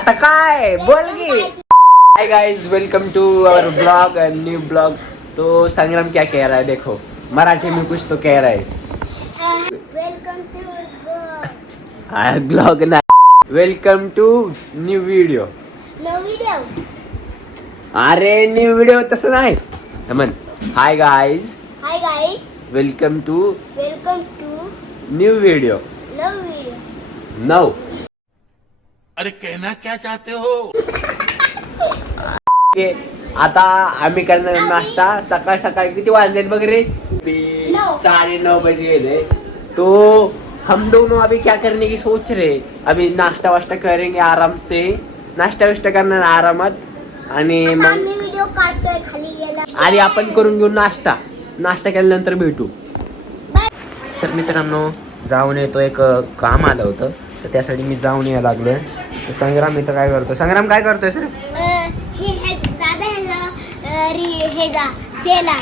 आता काय बोल की. Hi guys, welcome to our blog, new blog. तो संग्राम क्या कह रहा है देखो, मराठी में कुछ तो कह रहा है. वेलकम टू ब्लॉग ना, welcome to new video. No video. अरे न्यू व्हिडिओ तसं नाही म्हण. Hi guys, hi guys, welcome to welcome to new video. No video. नऊ. अरे कहना क्या चाहते हो? आता आम्ही करणार नाश्ता. सकाळ सकाळी किती वाजलेत बघ रे. 9:30 बजे. तो हम दोनों अभी क्या करने की सोच रहे. अभी नाश्ता वाश्ता करेंगे आराम से. नाश्ता वाश्ता करणार आरामात आणि आता मग आम्ही व्हिडिओ काढतोय खाली गेला. आणि आपण करून घेऊ नाश्ता. नाश्ता केल्यानंतर भेटू. तर मित्रांनो, जाऊन येतो, एक काम आलं होतं तर त्यासाठी मी जाऊन यायला लागलोय. तर संग्राम इथं काय करतो. संग्राम काय करतोय सर. हे दादा हे जा सेला.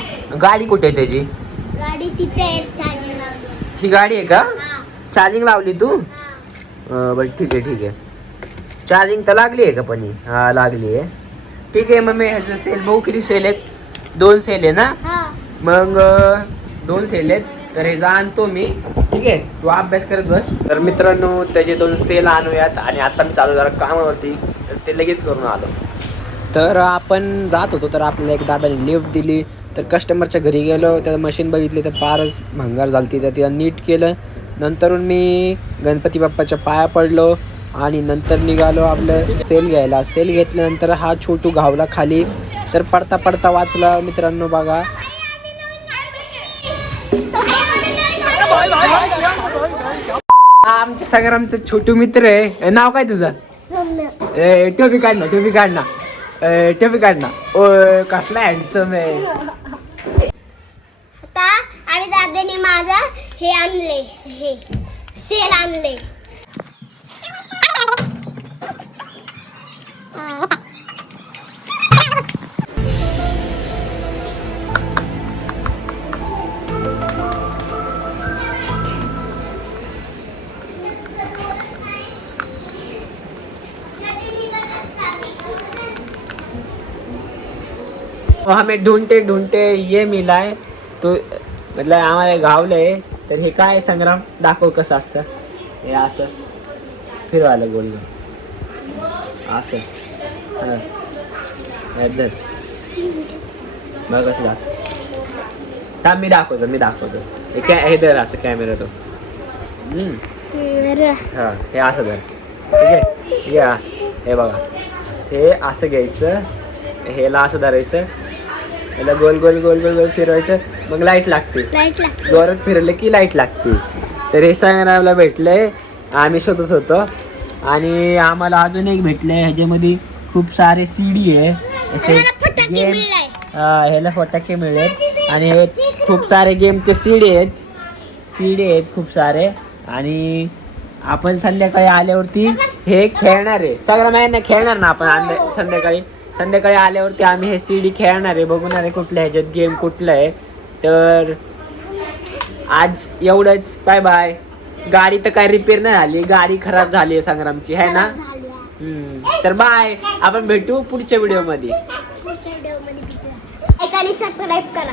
गाडी कुठे आहे त्याची. गाडी तिथे आहे, चार्जिंग लावली. ही गाडी आहे का. हा, चार्जिंग लावली तू. हा. बरं ठीक आहे ठीक आहे. चार्जिंग तर लागली आहे का पण. हा लागली आहे. ठीक आहे. मग मी ह्याचं सेल भाऊ किती सेल आहेत. 2 सेल आहे ना. हा. मग 2 सेल आहेत तर हे जा आणतो मी. ठीक आहे, तू अभ्यास करत बस. तर मित्रांनो, त्याचे 2 सेल आणूयात आणि आता मी चालू जरा कामावरती, तर ते लगेच करून आलो. तर आपण जात होतो तर आपल्याला एक दादाने लिफ्ट दिली. तर कस्टमरच्या घरी गेलो, त्या मशीन बघितली तर फारच भंगार झालती. तर तिला नीट केलं. नंतरून मी गणपती बाप्पाच्या पाया पडलो आणि नंतर निघालो आपलं सेल घ्यायला. सेल घेतल्यानंतर हा छोटू घावला खाली. तर पडता पडता वाचला मित्रांनो बघा. आमच्या संग्रामचं छोटू मित्र आहे. नाव काय तुझं. टोपी काढ ना, टोपी काढ ना, टोपी काढ ना. ओ कसला हँडसम आहे. आता आणि दादाने माझा हे आणले, हे सेल आणले. हमें ढूंढते ढूंढते ये मिला है. तो मतलब आम्हाला गावलंय. तर हे काय संग्राम दाखव कसं असतं. हे असं फिरवायला गोल असं. हां बघ कसं थांब मी दाखवतो. हे धर असं कॅमेरा तो. हां हे असं धर. ठीक आहे. या हे बघा, हे असं घ्यायचं, हेला असं धरायचं, याला गोल गोल गोल गोल गोल फिरवायचं, मग लाईट लागते. जोरात फिरलं की लाईट लागते. तर हे संग्रामला भेटलंय. आम्ही शोधत होतो आणि आम्हाला अजून एक भेटलंय. ह्याच्यामध्ये खूप सारे CD आहे. असे गेम, ह्याला फटाके मिळेल आणि हे खूप सारे गेमचे CD आहेत खूप सारे. आणि आपण संध्याकाळी आल्यावरती हे खेळणार आहे. संग्राम आहे ना, खेळणार ना आपण संध्याकाळी आल्यावरती आम्ही हे CD खेळणार आहे. बघणार आहे कुठल्या ह्याच्यात गेम कुठलं आहे. तर आज एवढंच. Bye bye. गाडी तर काय रिपेअर नाही झाली, गाडी खराब झाली आहे संग्रामची, आहे ना. तर बाय. आपण भेटू पुढच्या व्हिडिओमध्ये. लाईक आणि सबस्क्राईब करा.